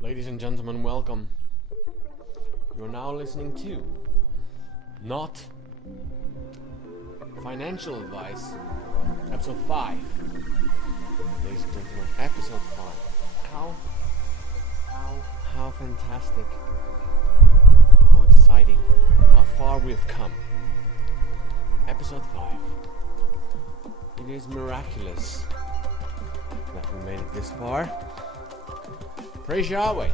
Ladies and gentlemen, welcome. You're now listening to Not Financial Advice, Episode 5. Ladies and gentlemen, Episode 5. How fantastic, how exciting, how far we've come. Episode 5. It is miraculous that we made it this far. Praise Yahweh.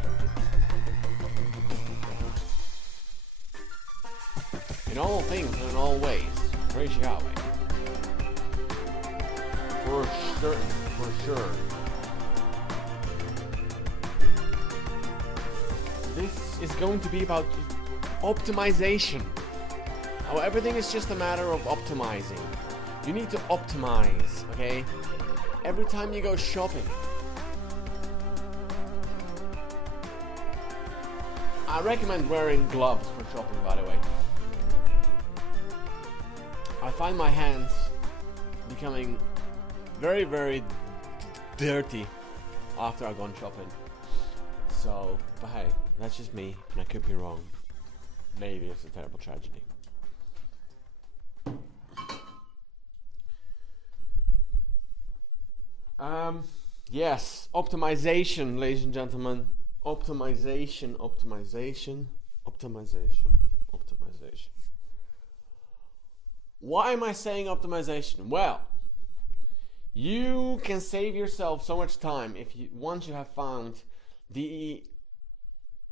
In all things and in all ways, praise Yahweh. For certain, for sure. This is going to be about optimization. How everything is just a matter of optimizing. You need to optimize, okay? Every time you go shopping, I recommend wearing gloves for shopping, by the way. I find my hands becoming very, very dirty after I've gone shopping. So, but hey, that's just me, and I could be wrong. Maybe it's a terrible tragedy. Yes, optimization, ladies and gentlemen. Optimization. Why am I saying optimization? Well, you can save yourself so much time once you have found the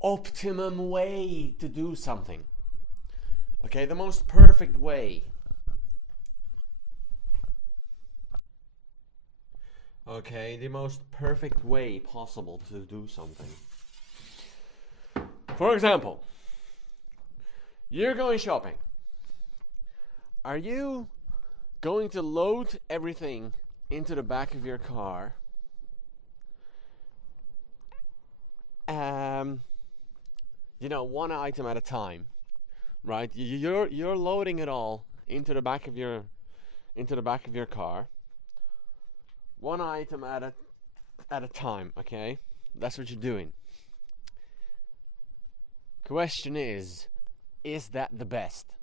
optimum way to do something. Okay, the most perfect way. Okay, the most perfect way possible to do something. For example, you're going shopping. Are you going to load everything into the back of your car? One item at a time, right? You're loading it all into the back of your car. One item at a time, okay? That's what you're doing. Question is that the best?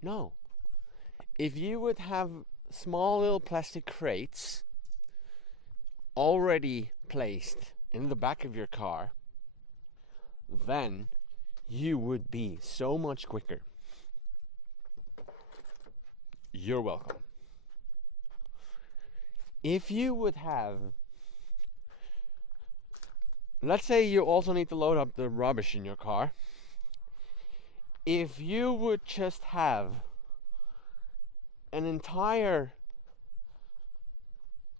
No. If you would have small little plastic crates already placed in the back of your car, then you would be so much quicker. You're welcome. If you would have, let's say you also need to load up the rubbish in your car. If you would just have an entire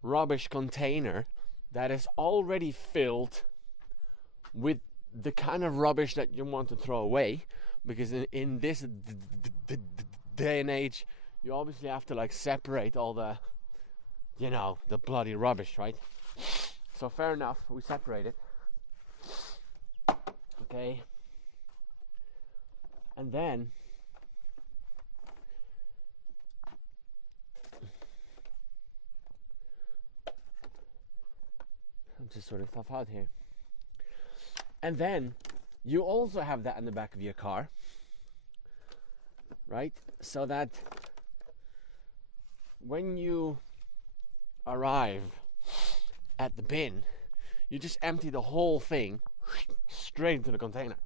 rubbish container that is already filled with the kind of rubbish that you want to throw away, because in this day and age, you obviously have to separate all the bloody rubbish, right? So fair enough, we separate it. Okay. And then I'm just sorting stuff out here. And then you also have that in the back of your car, right? So that when you arrive at the bin, you just empty the whole thing straight into the container,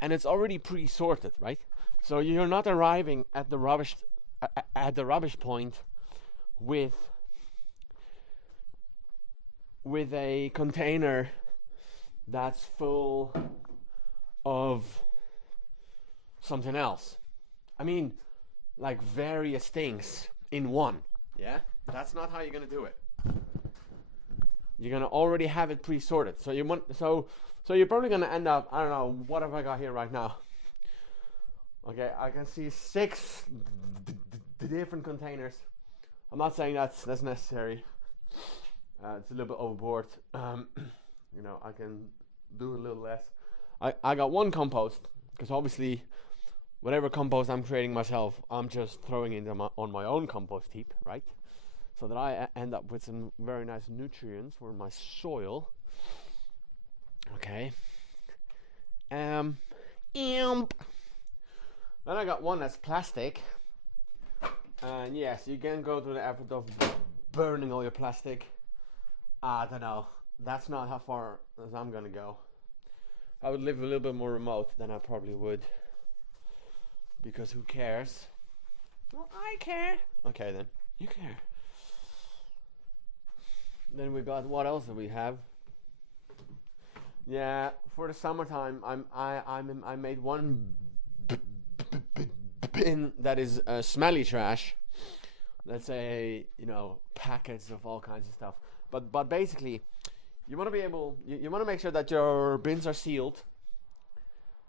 and it's already pre-sorted, right? So you're not arriving at the rubbish point with a container that's full of something else. I mean, various things in one. Yeah? That's not how you're gonna do it. You're gonna already have it pre-sorted. So you're probably gonna end up, I don't know, what have I got here right now? Okay, I can see 6 different containers. I'm not saying that's necessary. It's a little bit overboard. I can do a little less. I got one compost, because obviously whatever compost I'm creating myself, I'm just throwing it on my own compost heap, right? So that I end up with some very nice nutrients for my soil. Okay. Um, Imp. Then I got one that's plastic. And yes, you can go to the effort of burning all your plastic. I don't know. That's not how far as I'm gonna go. If I would live a little bit more remote, then I probably would. Because who cares? Well, I care. Okay then, you care. Then we got, what else do we have? Yeah, for the summertime, I made one bin that is smelly trash. Let's say, packets of all kinds of stuff. But basically, you want to be able, you want to make sure that your bins are sealed.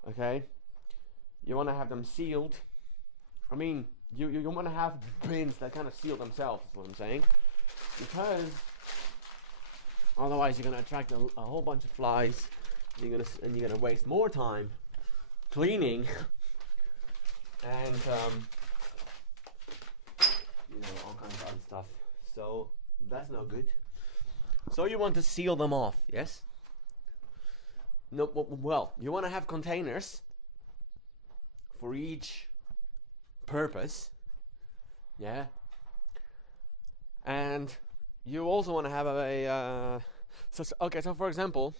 Okay, you want to have them sealed. I mean, you want to have bins that kind of seal themselves. Is what I'm saying, because otherwise you're gonna attract a whole bunch of flies. You're gonna waste more time cleaning and all kinds of other stuff. So that's no good. So you want to seal them off, yes? No, well, you want to have containers for each purpose, yeah. And you also want to have so for example,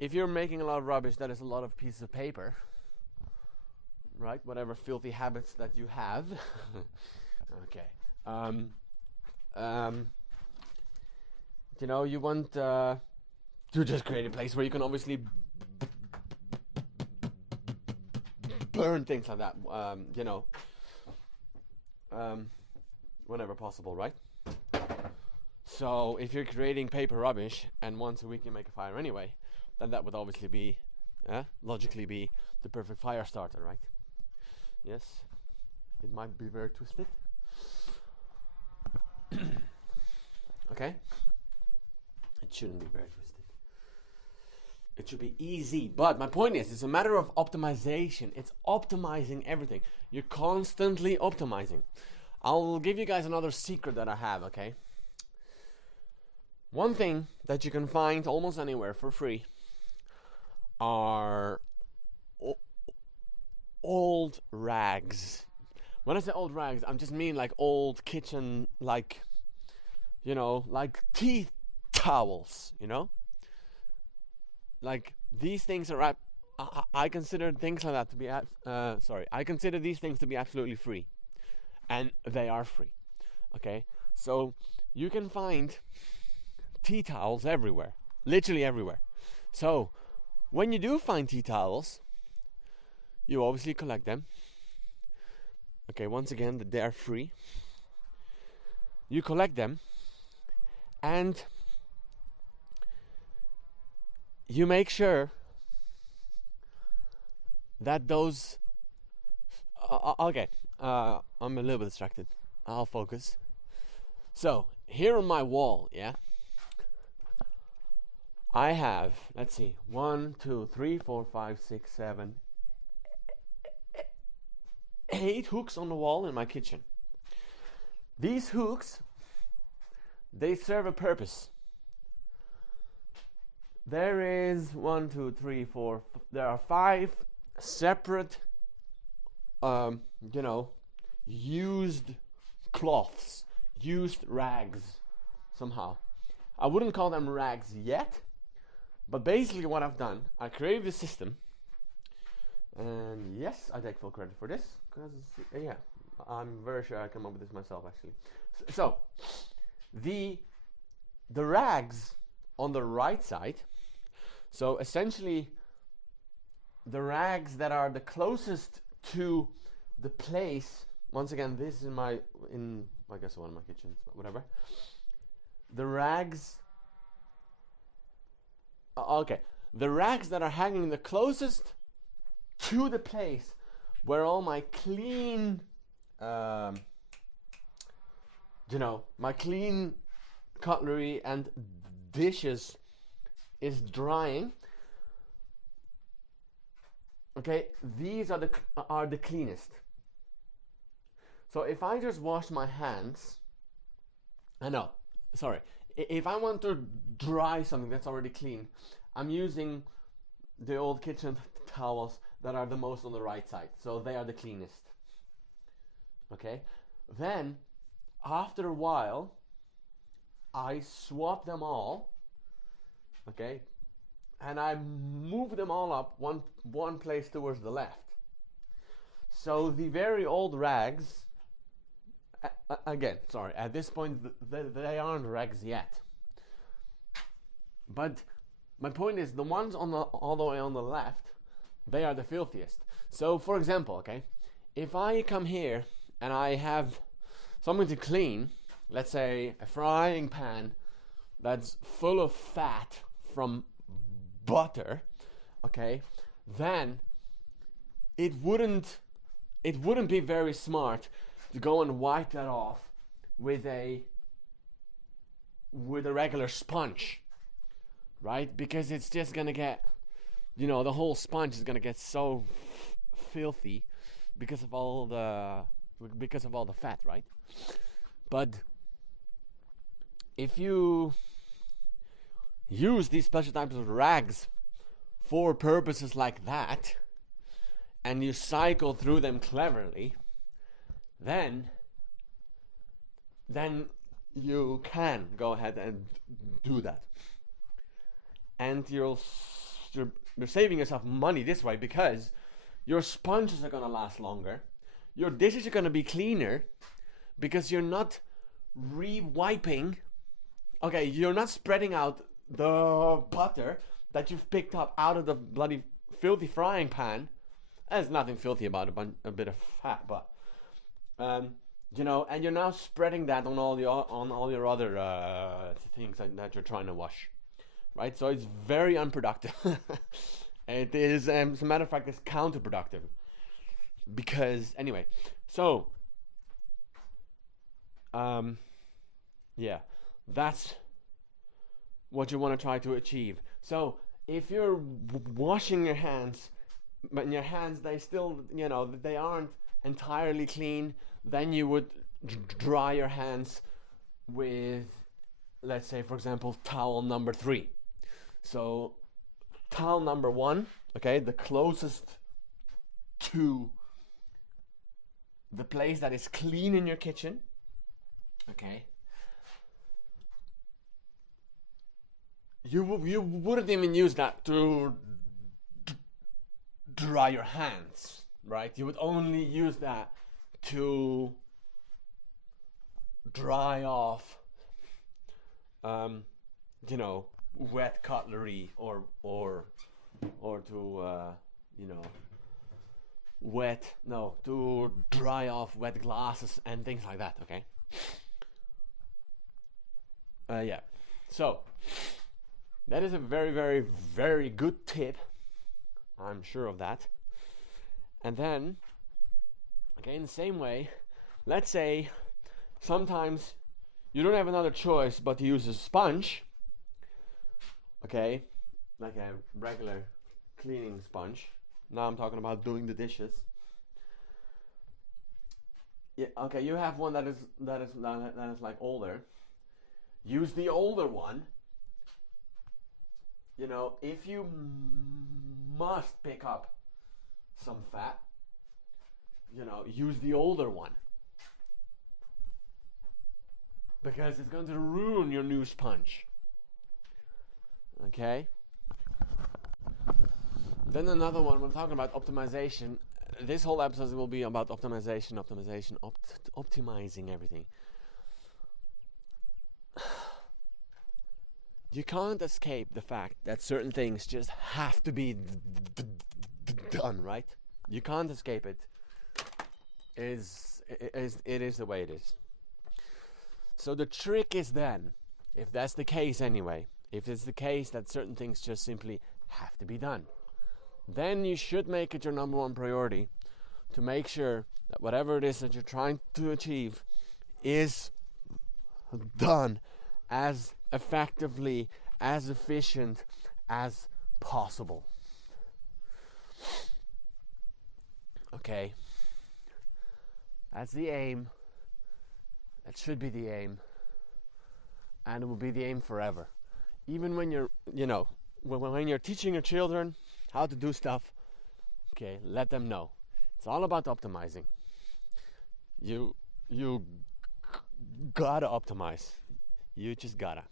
if you're making a lot of rubbish, that is a lot of pieces of paper, right? Whatever filthy habits that you have. Okay. You want to just create a place where you can obviously burn things like that. Whenever possible, right? So if you're creating paper rubbish and once a week you make a fire anyway, then that would obviously be, logically be the perfect fire starter, right? Yes, it might be very twisted. Okay, it shouldn't be very twisted. It should be easy. But my point is, it's a matter of optimization. It's optimizing everything. You're constantly optimizing. I'll give you guys another secret that I have, okay? One thing that you can find almost anywhere for free are old rags. When I say old rags, I just mean like old kitchen, like tea towels, Like these things are, I consider things like that to be, I consider these things to be absolutely free. And they are free, okay? So you can find tea towels everywhere, literally everywhere. So when you do find tea towels, you obviously collect them. Okay, once again, they are free. You collect them, and you make sure that those. Okay, I'm a little bit distracted. I'll focus. So here on my wall, yeah, I have, let's see, 1, 2, 3, 4, 5, 6, 7, 8 hooks on the wall in my kitchen. These hooks, they serve a purpose. There is 1, 2, 3, 4. There are 5 separate, used cloths, used rags. Somehow, I wouldn't call them rags yet, but basically what I've done, I created a system, and yes, I take full credit for this because I'm very sure I came up with this myself actually. So the rags on the right side, so essentially the rags that are the closest to the place. Once again, this is I guess one of my kitchens, but whatever. The rags. Okay, the rags that are hanging the closest to the place where all my clean, my clean cutlery and dishes is drying. Okay, these are the cleanest. So if I just wash my hands, if I want to dry something that's already clean, I'm using the old kitchen towels that are the most on the right side, so they are the cleanest. Okay, then after a while I swap them all, okay, and I move them all up one place towards the left. So the very old rags, again, sorry, at this point they aren't rags yet, but my point is the ones all the way on the left, they are the filthiest. So for example, okay, if I come here and I have something to clean, let's say a frying pan that's full of fat from butter, okay, then it wouldn't be very smart to go and wipe that off with a regular sponge, right? Because it's just gonna get, the whole sponge is gonna get so filthy because of all the fat, right? But if you use these special types of rags for purposes like that, and you cycle through them cleverly, then you can go ahead and do that, and you're saving yourself money this way, because your sponges are going to last longer, your dishes are going to be cleaner, because you're not re-wiping. Okay, you're not spreading out the butter that you've picked up out of the bloody filthy frying pan. There's nothing filthy about a bit of fat, but and you're now spreading that on all your other things that you're trying to wash, right? So it's very unproductive. It is, as a matter of fact, it's counterproductive. Because anyway, so yeah, that's what you want to try to achieve. So if you're washing your hands, but in your hands they still, they aren't entirely clean, then you would dry your hands with, let's say, for example, towel number 3. So towel number 1, okay, the closest to the place that is clean in your kitchen, okay, you wouldn't even use that to dry your hands, right? You would only use that to dry off wet cutlery or to to dry off wet glasses and things like that, okay? Yeah, so that is a very, very, very good tip, I'm sure of that. And then, okay, in the same way, let's say sometimes you don't have another choice but to use a sponge, okay, like a regular cleaning sponge. Now I'm talking about doing the dishes. Yeah, okay, you have one that is like older. Use the older one. If you must pick up some fat, use the older one, because it's going to ruin your new sponge. Okay? Then another one, we're talking about optimization. This whole episode will be about optimizing everything. You can't escape the fact that certain things just have to be done, right? You can't escape it. It is the way it is. So the trick is then, if that's the case anyway, if it's the case that certain things just simply have to be done, then you should make it your number one priority to make sure that whatever it is that you're trying to achieve is done as effectively, as efficient as possible. Okay, that's the aim. That should be the aim, and it will be the aim forever. Even when you're, when you're teaching your children how to do stuff, okay, let them know. It's all about optimizing. You gotta optimize. You just gotta.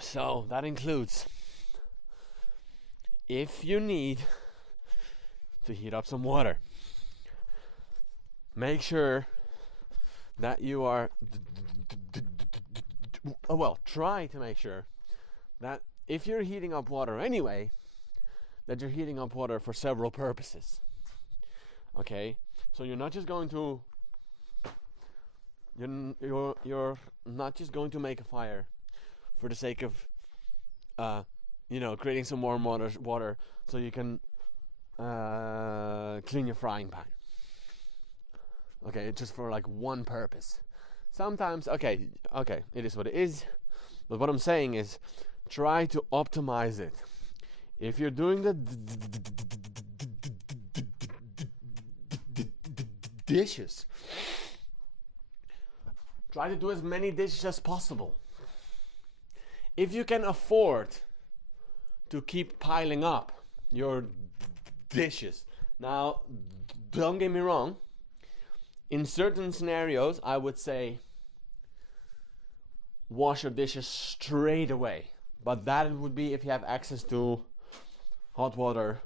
So that includes, if you need to heat up some water, make sure that you are try to make sure that if you're heating up water anyway, that you're heating up water for several purposes. Okay, so you're not just going to you're not just going to make a fire for the sake of creating some warm water so you can clean your frying pan. Okay, just for like one purpose. Sometimes, okay, it is what it is. But what I'm saying is, try to optimize it. If you're doing the dishes, try to do as many dishes as possible. If you can afford to keep piling up your dishes. Now, don't get me wrong. In certain scenarios, I would say wash your dishes straight away. But that would be if you have access to hot water,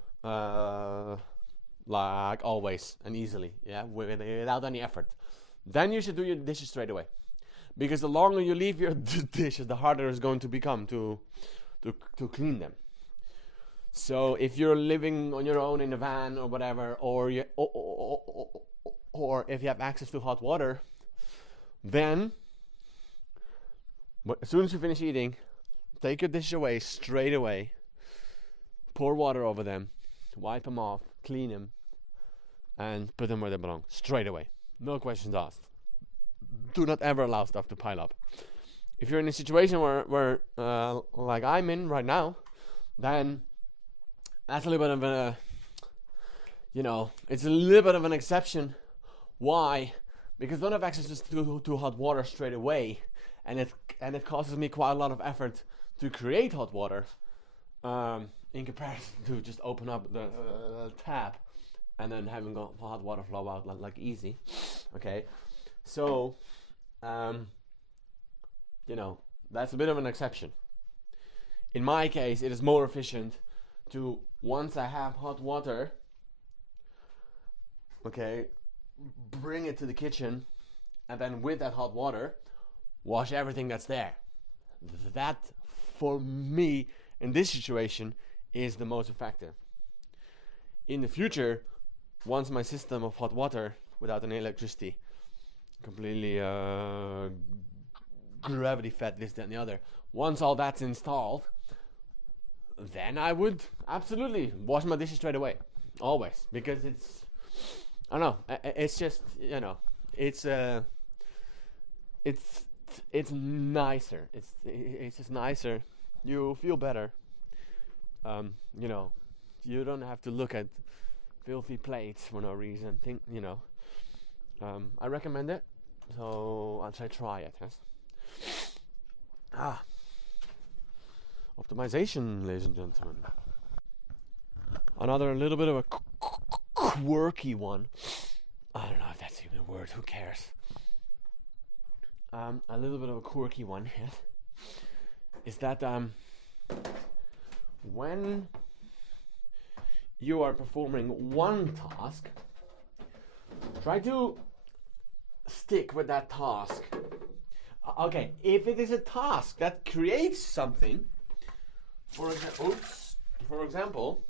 like always and easily, without any effort. Then you should do your dishes straight away. Because the longer you leave your dishes, the harder it's going to become to clean them. So if you're living on your own in a van or whatever, or if you have access to hot water, then as soon as you finish eating, take your dish away straight away, pour water over them, wipe them off, clean them, and put them where they belong straight away. No questions asked. Do not ever allow stuff to pile up. If you're in a situation where like I'm in right now, then that's a little bit of a, it's a little bit of an exception. Why? Because I don't have access to hot water straight away, and it causes me quite a lot of effort to create hot water, in comparison to just open up the tap and then having hot water flow out like easy. Okay, so that's a bit of an exception. In my case, it is more efficient to, once I have hot water, okay, bring it to the kitchen, and then with that hot water, wash everything that's there. That, for me, in this situation, is the most effective. In the future, once my system of hot water, without any electricity, completely gravity fed, this, that, and the other, once all that's installed, then I would absolutely wash my dishes straight away. Always. Because it's, I don't know, it's just, it's nicer. It's just nicer. You feel better. You don't have to look at filthy plates for no reason. I recommend it. So I'll try it. Yes. Optimization, ladies and gentlemen. Another little bit of a quirky one. I don't know if that's even a word. Who cares? A little bit of a quirky one, yes, is that when you are performing one task, try to stick with that task. Okay, if it is a task that creates something, for example,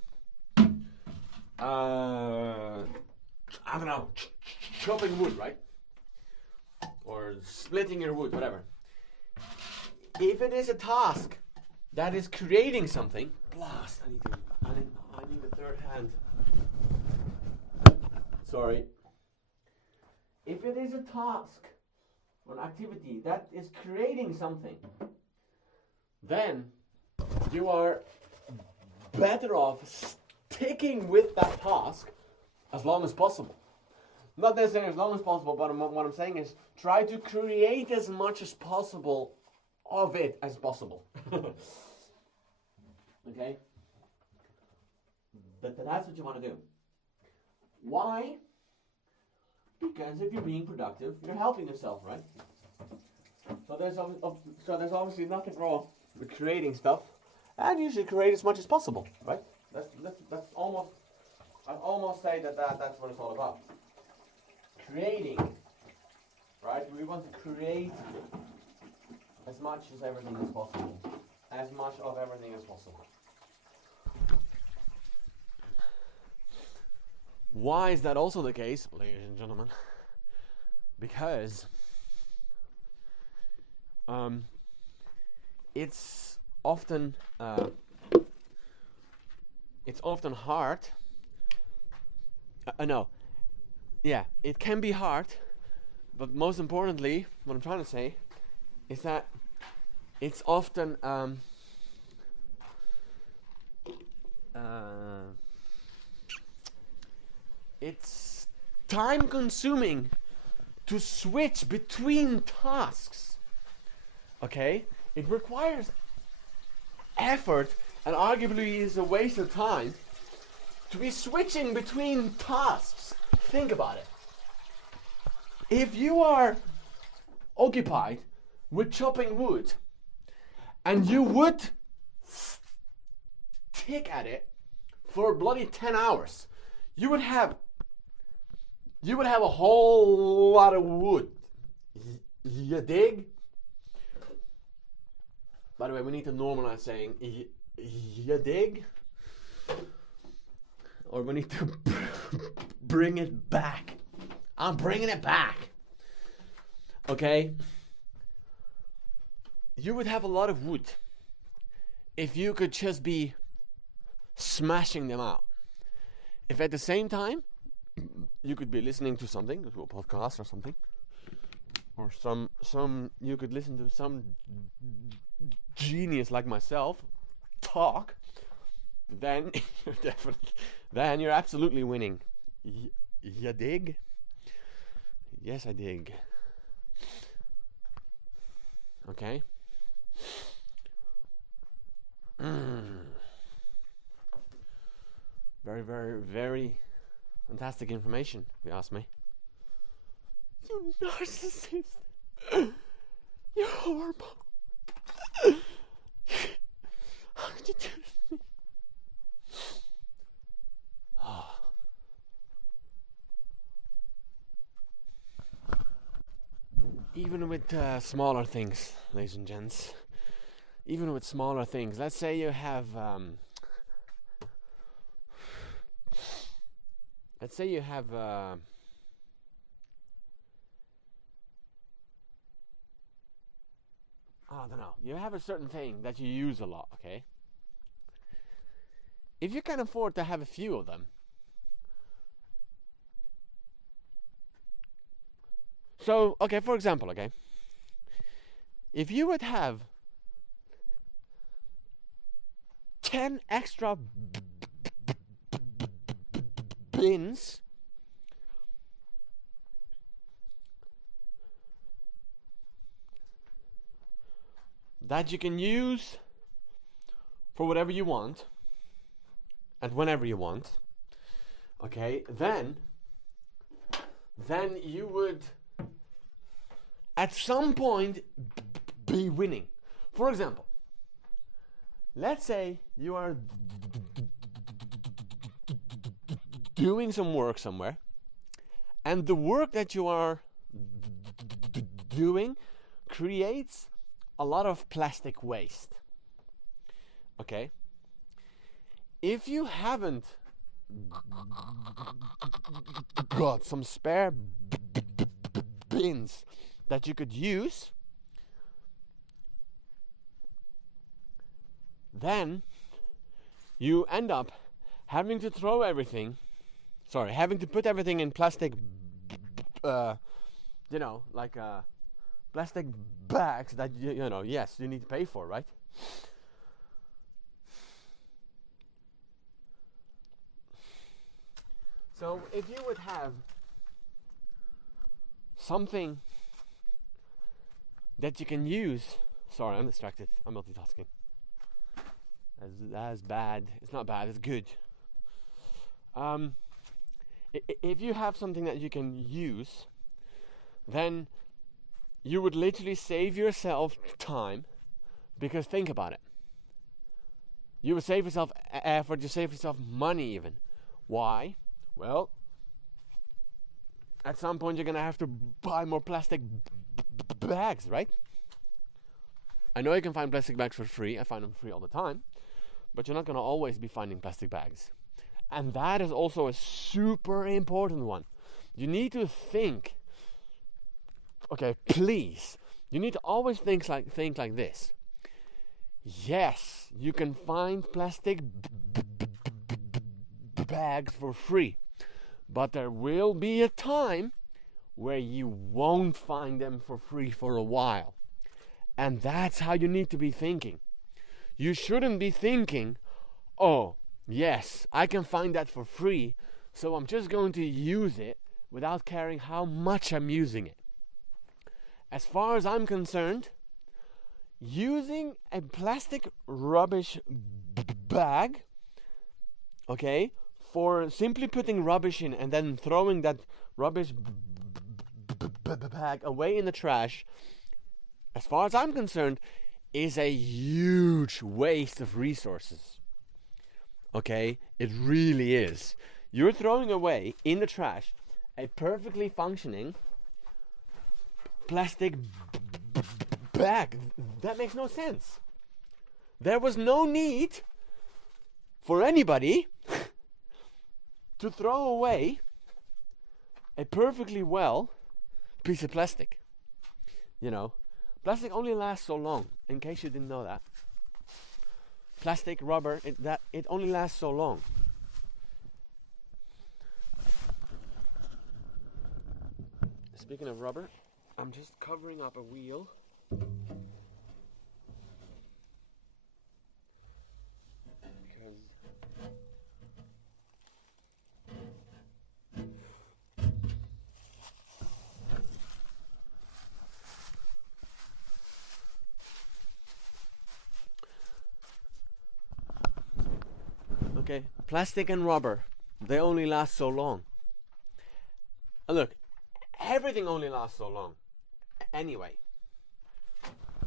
I don't know, chopping wood, right? Or splitting your wood, whatever. If it is a task that is creating something, blast! I need a third hand. Sorry. If it is a task or an activity that is creating something, then you are better off sticking with that task as long as possible. Not necessarily as long as possible, but what I'm saying is try to create as much as possible of it as possible. Okay? That's what you want to do. Why? Because if you're being productive, you're helping yourself, right? So there's obviously nothing wrong with creating stuff, and you should create as much as possible, right? That's almost, I'd almost say that's what it's all about. Creating, right? We want to create as much as everything as possible. As much of everything as possible. Why is that also the case, ladies and gentlemen? Because it's often hard. It can be hard, but most importantly, what I'm trying to say is that it's often it's time consuming to switch between tasks. Okay? It requires effort and arguably is a waste of time to be switching between tasks. Think about it. If you are occupied with chopping wood and you would stick at it for bloody 10 hours, you would have a whole lot of wood. You dig? By the way, we need to normalize saying you dig, or we need to bring it back. I'm bringing it back. Okay? You would have a lot of wood if you could just be smashing them out. If at the same time you could be listening to something, to a podcast or something, or some you could listen to some genius like myself talk, then you're absolutely winning. You dig? Yes, I dig. Okay. Very, very, very fantastic information, if you ask me. You narcissist. You're horrible. How could you do this to me? Even with smaller things, ladies and gents. Even with smaller things. Let's say you have... I don't know. You have a certain thing that you use a lot, okay? If you can afford to have a few of them, so, okay, for example, okay, if you would have 10 extra bins that you can use for whatever you want and whenever you want, okay, then you would at some point be winning. For example, let's say you are doing some work somewhere, and the work that you are doing creates a lot of plastic waste. Okay? If you haven't got some spare bins that you could use, then you end up having to put everything in plastic, plastic bags that yes, you need to pay for, right? So if you would have something that you can use, sorry, I'm distracted, I'm multitasking. That's bad. It's not bad. It's good. If you have something that you can use, then you would literally save yourself time, because think about it. You would save yourself effort, you save yourself money even. Why? Well, at some point you're going to have to buy more plastic bags, right? I know you can find plastic bags for free. I find them free all the time. But you're not going to always be finding plastic bags. And that is also a super important one. You need to think. Okay, please. You need to always think like this. Yes, you can find plastic bags for free. But there will be a time where you won't find them for free for a while. And that's how you need to be thinking. You shouldn't be thinking, oh, yes, I can find that for free, so I'm just going to use it without caring how much I'm using it. As far as I'm concerned, using a plastic rubbish bag, okay, for simply putting rubbish in and then throwing that rubbish bag away in the trash, as far as I'm concerned, is a huge waste of resources. Okay? It really is. You're throwing away in the trash a perfectly functioning plastic bag. That makes no sense. There was no need for anybody to throw away a perfectly well piece of plastic. You know, plastic only lasts so long, in case you didn't know that. Plastic, rubber, it only lasts so long. Speaking of rubber, I'm just covering up a wheel. Okay, plastic and rubber, they only last so long. And look, everything only lasts so long. Anyway.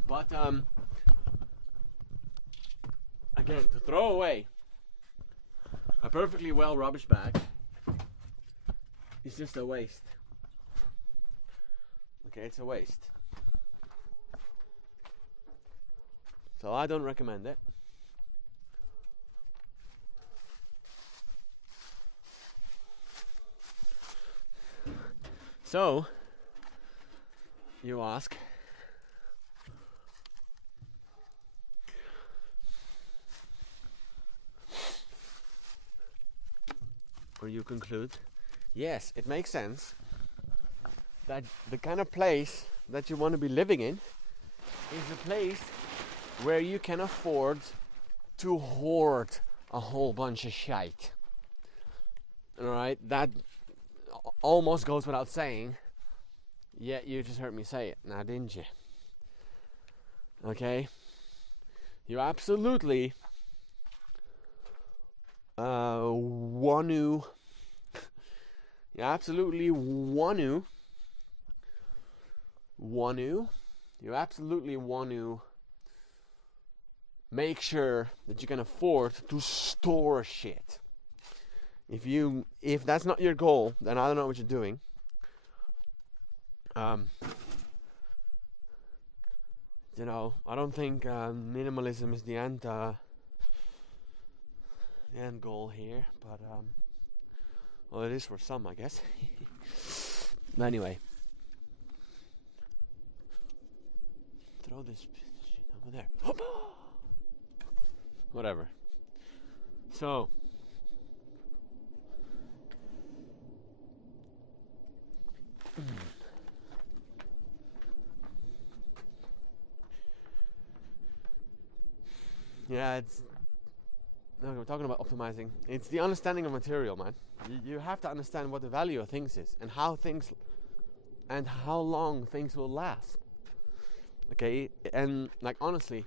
But, again, to throw away a perfectly well rubbish bag is just a waste. Okay, it's a waste. So I don't recommend it. So, you ask, or you conclude, yes, it makes sense that the kind of place that you want to be living in is a place where you can afford to hoard a whole bunch of shite. Alright, that almost goes without saying, yet you just heard me say it now, didn't you? Okay? You absolutely want to make sure that you can afford to store shit. If that's not your goal, then I don't know what you're doing. You know, I don't think minimalism is the end goal here, but well, it is for some, I guess. But anyway, throw this shit over there. Whatever. So. Yeah, we're talking about optimizing. It's the understanding of material, man. You have to understand what the value of things is and how long things will last. Okay, and like honestly,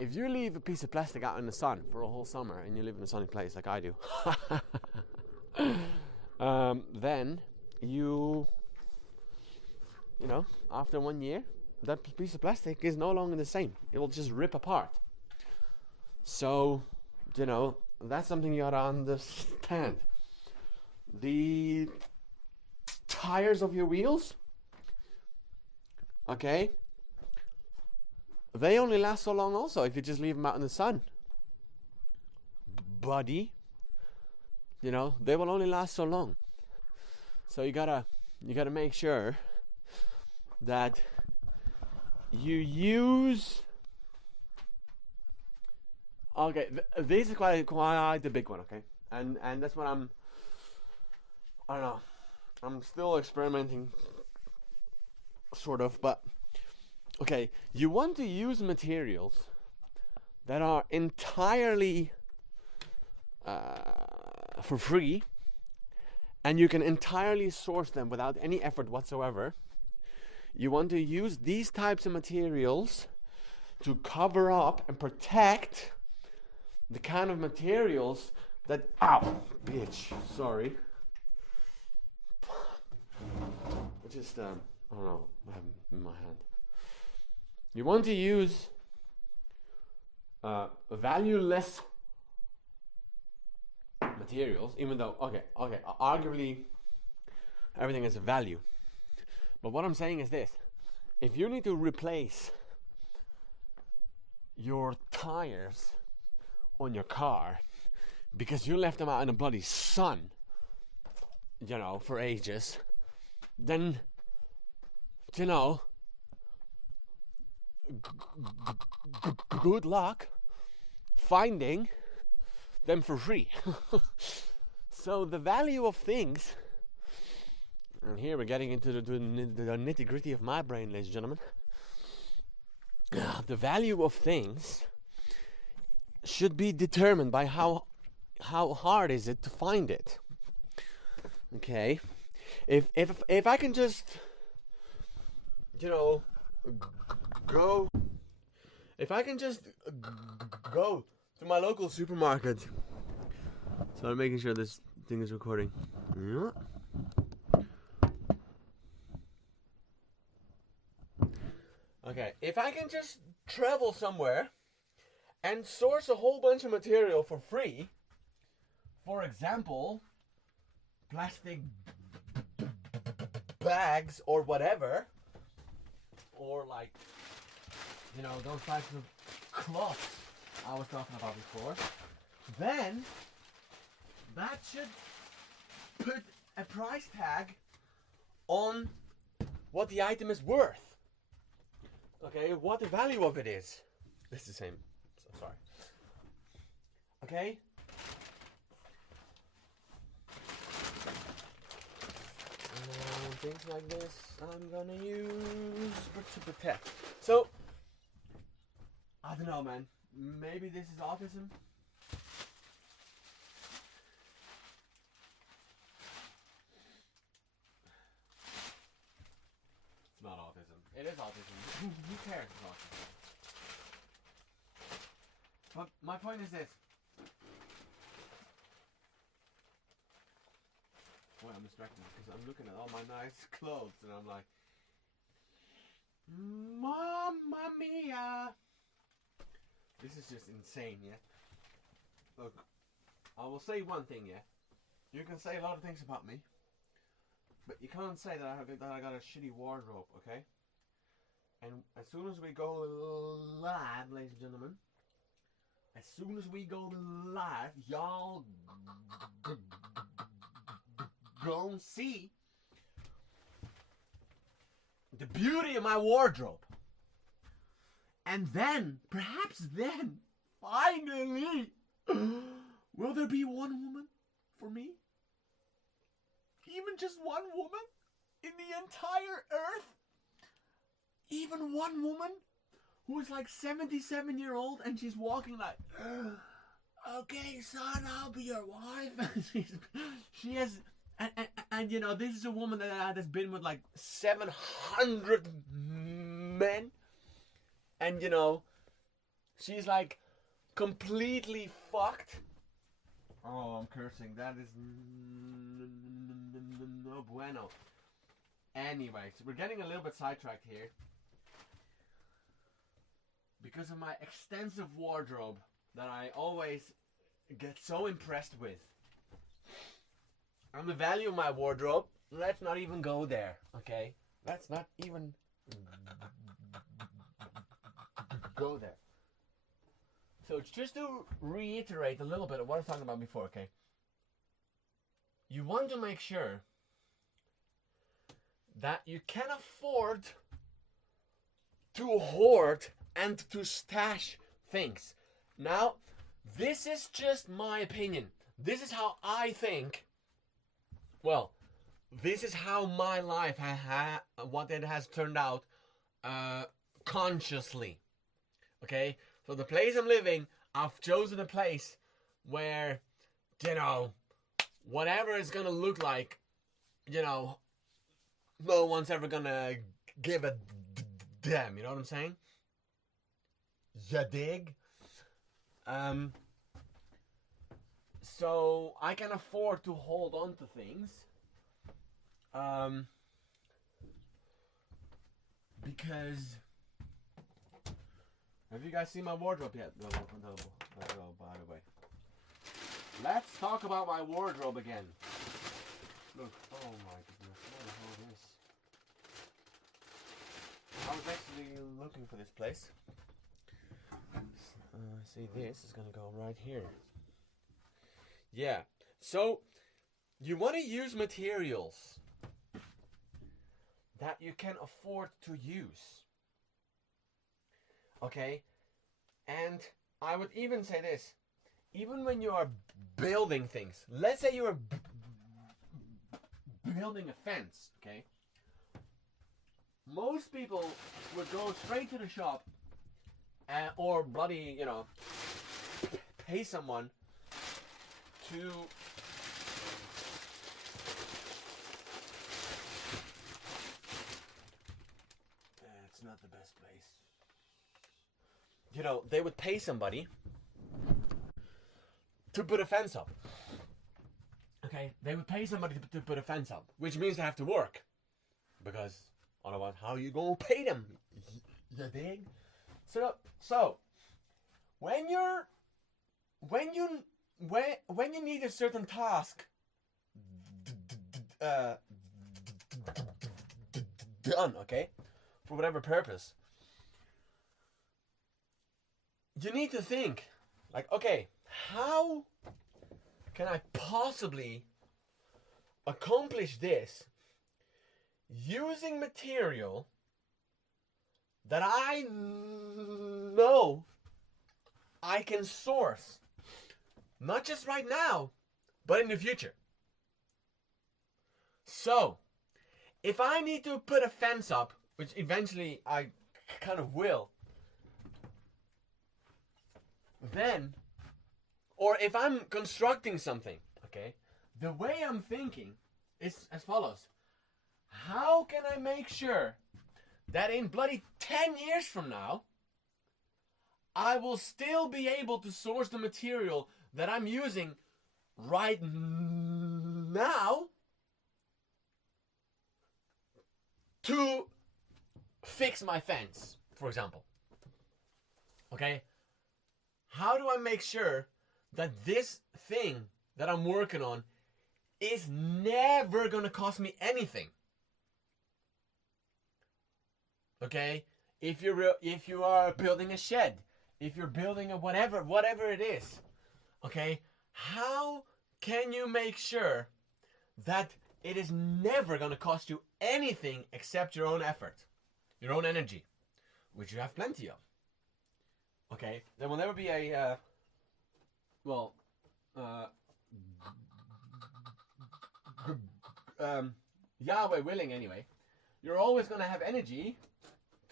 if you leave a piece of plastic out in the sun for a whole summer and you live in a sunny place like I do, then you know, after 1 year, that piece of plastic is no longer the same. It will just rip apart. So, you know, that's something you gotta understand. The tires of your wheels, okay, they only last so long also if you just leave them out in the sun. Buddy, you know, they will only last so long. So you gotta make sure that you use. Okay, this is quite the big one, okay, and that's what I don't know. I'm still experimenting, sort of, but okay, you want to use materials that are entirely for free, and you can entirely source them without any effort whatsoever. You want to use these types of materials to cover up and protect the kind of materials that, ow, bitch, sorry. Just, I don't know, I have in my hand. You want to use valueless materials, even though, okay, arguably everything has a value. But what I'm saying is this: if you need to replace your tires on your car because you left them out in the bloody sun, you know, for ages, then, you know, good luck finding them for free. So the value of things, and here we're getting into the nitty-gritty of my brain, ladies and gentlemen. The value of things should be determined by how hard is it to find it. Okay, if I can just, you know, go to my local supermarket. So I'm making sure this thing is recording. Yeah. Okay, if I can just travel somewhere and source a whole bunch of material for free, for example, plastic bags or whatever, or like, you know, those types of cloths I was talking about before, then that should put a price tag on what the item is worth. Okay, what the value of it is. This is the same. So sorry. Okay. And things like this I'm gonna use to protect. So I don't know, man. Maybe this is autism. It's not autism. It is autism. Who cares about autism? But my point is this. Boy, I'm distracted because I'm looking at all my nice clothes and I'm like, Mamma mia! This is just insane, yeah? Look, I will say one thing, yeah? You can say a lot of things about me, but you can't say that I got a shitty wardrobe, okay? And as soon as we go live, ladies and gentlemen, as soon as we go live, y'all gonna see the beauty of my wardrobe. And then, perhaps then, finally, will there be one woman for me? Even just one woman in the entire earth? Even one woman who is like 77-year-old and she's walking like, okay, son, I'll be your wife. she has, and you know, this is a woman that has been with like 700 men. And you know, She's like completely fucked. Oh, I'm cursing. That is no bueno. Anyways, we're getting a little bit sidetracked here. Because of my extensive wardrobe that I always get so impressed with. And the value of my wardrobe, let's not even go there, okay? Let's not even go there. So just to reiterate a little bit of what I was talking about before, okay? You want to make sure that you can afford to hoard and to stash things. Now, this is just my opinion. This is how I think. Well, this is how my life what it has turned out consciously. Okay? So the place I'm living, I've chosen a place where, you know, whatever it's gonna look like, you know, no one's ever gonna give a damn, you know what I'm saying? Ya dig? So I can afford to hold on to things. Because have you guys seen my wardrobe yet? No, by the way. Let's talk about my wardrobe again. Look, oh my goodness, what the hell is this? I was actually looking for this place. See, this is gonna go right here. Yeah, so you want to use materials that you can afford to use. Okay? And I would even say this. Even when you are building things, let's say you are building a fence, okay? Most people would go straight to the shop or bloody, you know, pay someone to it's not the best place. You know, they would pay somebody to put a fence up. Okay, they would pay somebody to put a fence up, which means they have to work, because otherwise, how you gonna pay them? You dig? So when you need a certain task done, okay, for whatever purpose, you need to think, like, okay, how can I possibly accomplish this using material that I know I can source, not just right now, but in the future. So, if I need to put a fence up, which eventually I kind of will, then, or if I'm constructing something, okay, the way I'm thinking is as follows. How can I make sure that in bloody 10 years from now, I will still be able to source the material that I'm using right now to fix my fence, for example? Okay? How do I make sure that this thing that I'm working on is never going to cost me anything? Okay? If you are building a shed, if you're building a whatever it is, okay? How can you make sure that it is never going to cost you anything except your own effort, your own energy, which you have plenty of? Okay? There will never be a Yahweh willing anyway, you're always going to have energy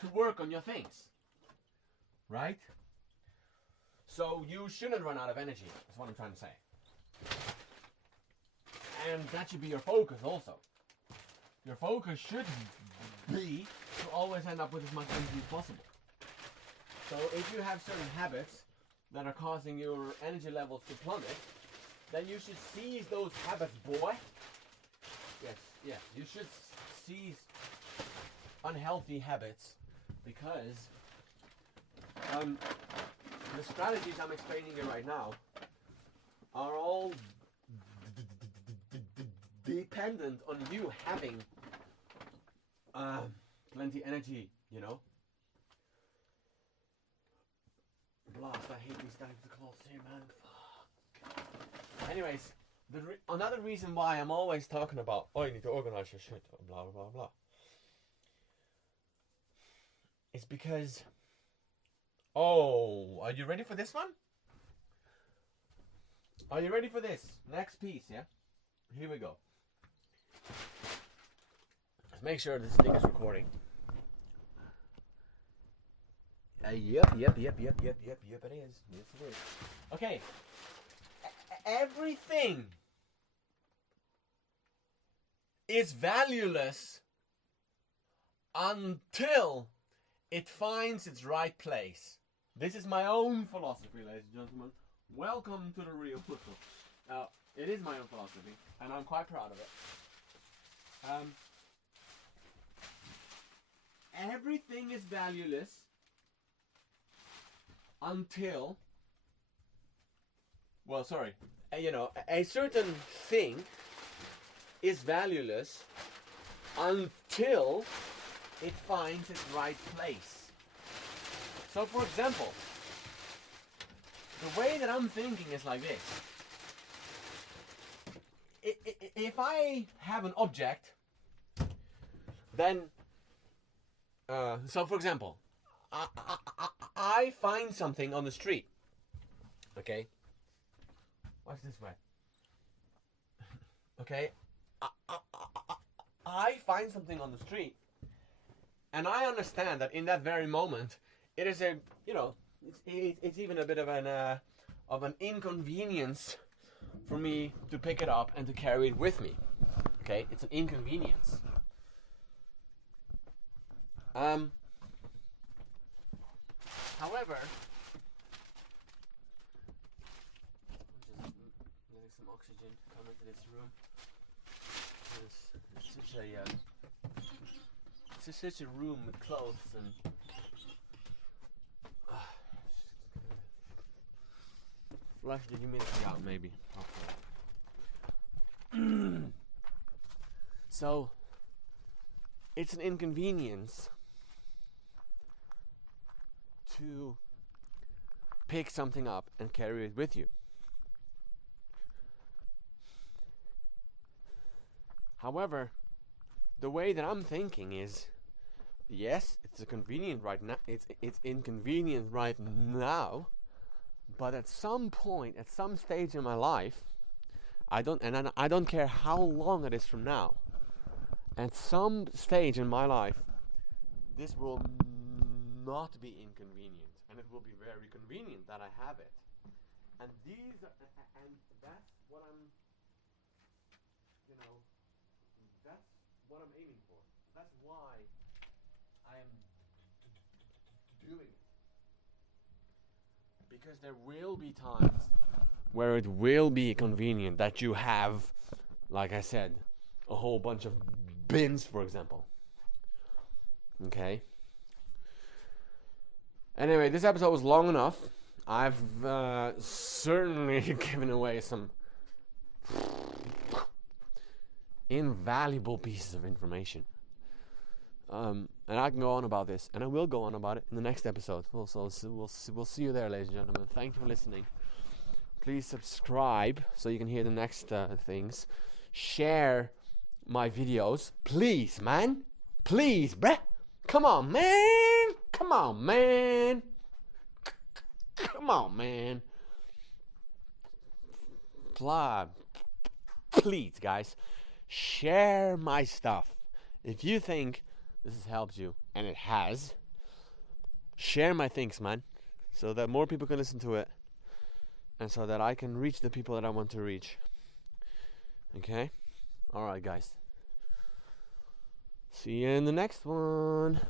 to work on your things, right? So you shouldn't run out of energy, is what I'm trying to say. And that should be your focus also. Your focus should be to always end up with as much energy as possible. So if you have certain habits that are causing your energy levels to plummet, then you should seize those habits, boy. Yes, you should seize unhealthy habits, because the strategies I'm explaining here right now are all dependent on you having plenty energy, you know. Blast, I hate these types of clothes here, man. Fuck. Anyways, another reason why I'm always talking about, oh, you need to organize your shit, blah, blah, blah, blah. It's because, oh, are you ready for this one? Are you ready for this? Next piece, yeah? Here we go. Let's make sure this thing is recording. Yep, it is. Yes, it is. Okay. Everything is valueless until it finds its right place. This is my own philosophy, ladies and gentlemen. Welcome to the real world. It is my own philosophy, and I'm quite proud of it. Everything is valueless until, well, sorry, a certain thing is valueless until it finds its right place. So, for example, the way that I'm thinking is like this. If I have an object, then, so for example, I find something on the street. Okay? Watch this way. Okay? I find something on the street, and I understand that in that very moment, it is a, it's even a bit of an inconvenience for me to pick it up and to carry it with me. Okay? It's an inconvenience. However, I'm just letting some oxygen come into this room. It's such a room with clothes and flush the humidity out, maybe. Okay. So it's an inconvenience to pick something up and carry it with you. However, the way that I'm thinking is, yes, it's convenient right now. It's inconvenient right now, but at some point, at some stage in my life, I don't care how long it is from now. At some stage in my life, this will not be inconvenient, and it will be very convenient that I have it. And that's what that's what I'm aiming for. That's why I'm doing it. Because there will be times where it will be convenient that you have, like I said, a whole bunch of bins, for example. Okay? Anyway, this episode was long enough. I've certainly given away some invaluable pieces of information. And I can go on about this, and I will go on about it in the next episode. We'll see you there, ladies and gentlemen. Thank you for listening. Please subscribe so you can hear the next things. Share my videos. Please, man. Please, bruh. Come on, man. Come on, man. Come on, man. Please, guys. Share my stuff. If you think this has helped you, and it has, share my things, man, so that more people can listen to it, and so that I can reach the people that I want to reach. Okay? Alright, guys. See you in the next one.